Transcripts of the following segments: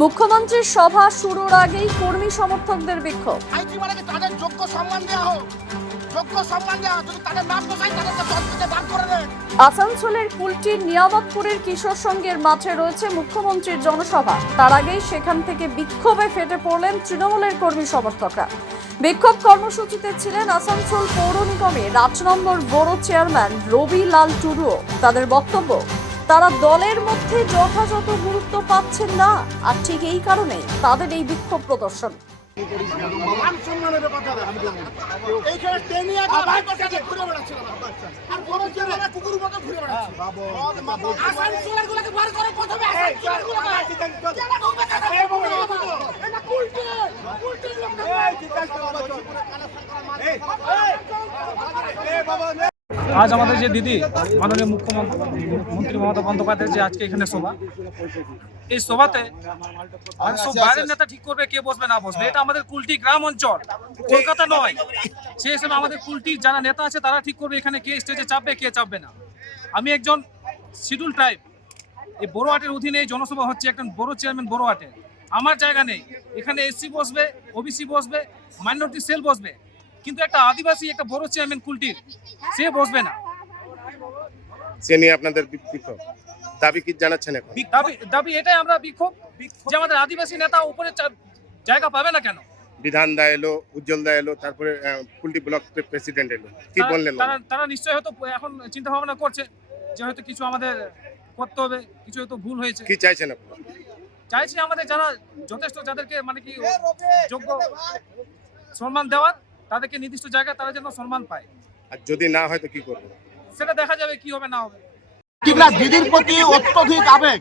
মুখ্যমন্ত্রীর সভা শুরুর আগেই কর্মী সমর্থকদের বিক্ষোভ। তাদের যোগ্য সম্মান দেওয়া হোক, যোগ্য সম্মান দেওয়া, যদি তাদের নাম বসায় তাদেরকে দল থেকে বার করে দেন। আসানসোলের কুলটির নিয়ামতপুরের কিশোর সংঘের মাঠে রয়েছে মুখ্যমন্ত্রীর জনসভা। তার আগেই সেখান থেকে বিক্ষোভে ফেটে পড়লেন তৃণমূলের কর্মী সমর্থকরা। বিক্ষোভ কর্মসূচিতে ছিলেন আসানসোল পৌর নিগমের 8 নম্বর বড় চেয়ারম্যান রবি লাল টুডুও। তাদের বক্তব্য, তারা দলের মধ্যে যথাযথ গুরুত্ব পাচ্ছেন না, আর ঠিক এই কারণে তাদের এই বিক্ষোভ প্রদর্শন। আজ আমাদের যে দিদি মাননীয় মুখ্যমন্ত্রী মমতা বন্দ্যোপাধ্যায়ের যে আজকে এখানে সভা, এই সভাতে সব বাইরের নেতা ঠিক করবে কে বসবে না বসবে। এটা আমাদের কুলটি গ্রাম অঞ্চল, কলকাতা নয়। সেই হিসেবে আমাদের কুলটির যারা নেতা আছে তারা ঠিক করবে এখানে কে স্টেজে চাপবে কে চাপবে না। আমি একজন শিডিউল ট্রাইব, এই বড় হাটের অধীনে এই জনসভা হচ্ছে, একজন বড় চেয়ারম্যান বড় হাটে। আমার জায়গা নেই, এখানে এসসি বসবে, ওবিসি বসবে, মাইনরিটি সেল বসবে, কিন্তু একটা আদিবাসী একটা বড় চেয়ারম্যান কুলটির সে বসবে না। সে নিয়ে আপনাদের বিক্ষোভ দাবি কি জানাচ্ছেন? এখন দাবি এটাই, আমরা বিক্ষোভ যে আমাদের আদিবাসী নেতা উপরে জায়গা পাবে না কেন। বিধান দা এলো, উজ্জ্বল দা এলো, তারপরে কুলটি ব্লক প্রেসিডেন্ট এলো, কি বললেন? তারা নিশ্চয়ই হয়তো এখন চিন্তা ভাবনা করছে যে হয়তো কিছু আমাদের করতে হবে, কিছু হয়তো ভুল হয়েছে। কি চাইছেন আপনি? চাইছি আমাদের যারা যথেষ্ট, যাদেরকে মানে কি যোগ্য সম্মান দেওয়ার, তাদেরকে নির্দিষ্ট জায়গায় তারা যেন সম্মান পায়। আর যদি না হয় তো কি করবে সেটা দেখা যাবে কি হবে না হবে। ঠিক না, দিদির প্রতি অত্যধিক আবেগ,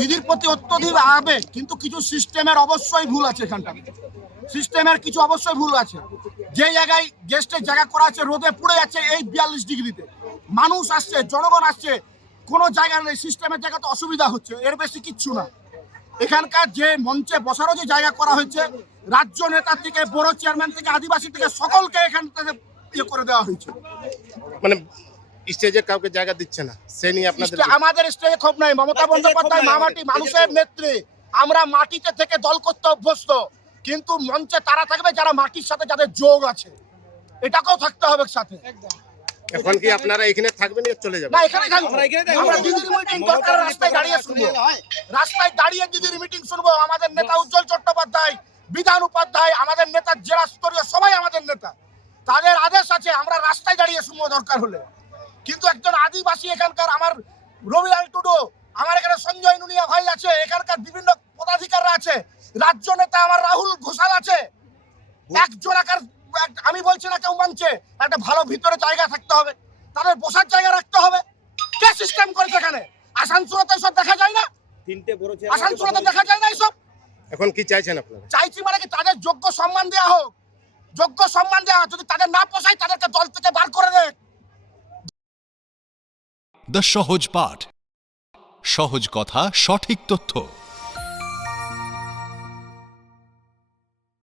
দিদির প্রতি অত্যধিক আবেগ, কিন্তু কিছু সিস্টেমের অবশ্যই ভুল আছে। এখানটা সিস্টেমের কিছু অবশ্যই ভুল আছে। যে জায়গায় গেস্টের জায়গা করা আছে রোদে পুড়ে যাচ্ছে, এই 42 ডিগ্রিতে মানুষ আসছে, জনগণ আসছে, কোনো জায়গা নেই, সিস্টেমের জায়গাতে অসুবিধা হচ্ছে, এর বেশি কিচ্ছু না। এখানকার যে মঞ্চে বসারও যে জায়গা করা হয়েছে, রাজ্য নেতা থেকে বড় চেয়ারম্যান থেকে আদিবাসী থেকে সকলকে এখান থেকে ইয়ে করে দেওয়া হয়েছে। মানে স্টেজে কাউকে জায়গা দিচ্ছে না, সে নিয়ে আপনাদের? আমাদের স্টেজে ক্ষোভ নাই। মমতা বন্দ্যোপাধ্যায় মামাটি মানুষের নেত্রী, আমরা মাটিতে থেকে দল করতে অভ্যস্ত, কিন্তু মঞ্চে তারা থাকবে যারা মাটির সাথে যাদের যোগ আছে, এটাকেও থাকতে হবে সাথে। এখন কি আপনারা এখানে থাকবেন না চলে যাবেন? না, এখানেই থাকবো। আমরা দিদির মিটিং দরকার রাস্তায় দাঁড়িয়ে শুনবো, রাস্তায় দাঁড়িয়ে দিদির মিটিং শুনবো। আমাদের নেতা উজ্জ্বল চট্টোপাধ্যায়, বিধান উপাধ্যায়, আমাদের নেতা জেলা স্তরীয় সবাই আমাদের নেতা, তাদের আদেশ আছে, আমরা রাস্তায় দাঁড়িয়ে শুনবো দরকার হলে। কিন্তু একজন আদিবাসী এখানকার আমার রবি লাল টুডু, আমার এখানে সঞ্জয় নুনিয়া ভাই আছে, এখানকার বিভিন্ন পদাধিকাররা আছে, রাজ্য নেতা আমার রাহুল ঘোষাল আছে। একজন আমি বলছি না কেউ মানছে, একটা ভালো ভিতরে জায়গা থাকতে হবে, তাদের বসার জায়গা রাখতে হবে। কে সিস্টেম করেছে এখানে? আসানসোলতে সব দেখা যায় না, আসানসোলতে দেখা যায় না এইসব। এখন কি চাইছেন আপনারা? চাইছি মানে কি, তাদের যোগ্য সম্মান দেওয়া হোক, যোগ্য সম্মান দেওয়া, যদি তাদের না পোষায় তাদেরকে দল থেকে বার করে দেয়। দ্য সহজ পাঠ, সহজ কথা, সঠিক তথ্য।